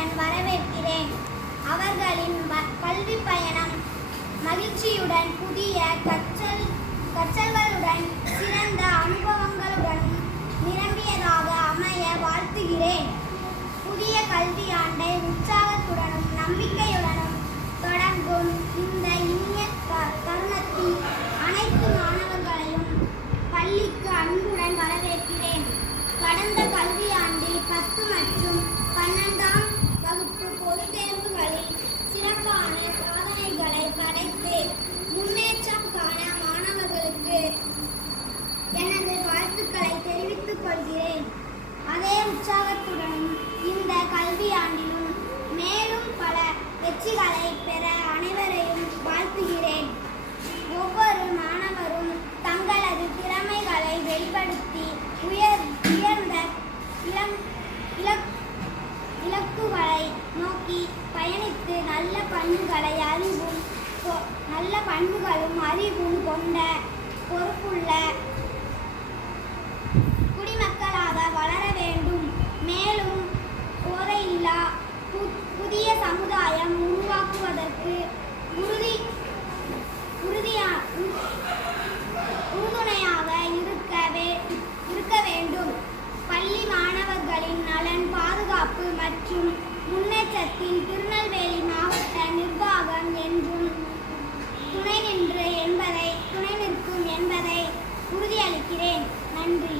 நம்பிக்கையுடன் வரவேற்கிறேன். அவர்களின் கல்வி பயணம் மகிழ்ச்சியுடன், புதிய கற்றல்களுடன், சிறந்த அனுபவங்களுடன் நிரம்பியதாக அமைய வாழ்த்துகிறேன். புதிய கல்வியாண்டை உற்சாகத்துடனும் நம்பிக்கையுடனும் தொடங்கும் இந்த இனிய தருணத்தில் அனைத்து மாணவர்களையும் பள்ளிக்கு அன்புடன் வரவேற்கிறேன். கடந்த கல்வியாண்டில் 10 மற்றும் 12ஆம் வகுப்பு பொதுத் தேர்வுகளில் சிறப்பான சாதனைகளை படைத்து முன்னேற்றம் காண மாணவர்களுக்கு எனது வாழ்த்துக்களை தெரிவித்துக் கொள்கிறேன். அதே உற்சாகத்துடனும் இந்த கல்வியாண்டிலும் மேலும் பல வெற்றிகளை பெற அனைவரையும் வாழ்த்துகிறேன். ஒவ்வொரு மாணவரும் தங்களது திறமைகளை வெளிப்படுத்தி உயர்ந்த இலக்குகளை நோக்கி பயணித்து நல்ல பண்புகளும் அறிவும் கொண்ட பொறுப்புள்ள குடிமக்களாக வளர வேண்டும். மேலும் போதையில்லா புதிய சமுதாயம் உருவாக்குவதற்கு உறுதுணையாக இருக்க வேண்டும். பள்ளி மாணவர்களின் நலன், பாதுகாப்பு மற்றும் முன்னேற்றத்தில் திருநெல்வேலி மாவட்ட நிர்வாகம் என்றும் துணை நிற்கும் என்பதை உறுதியளிக்கிறேன். நன்றி.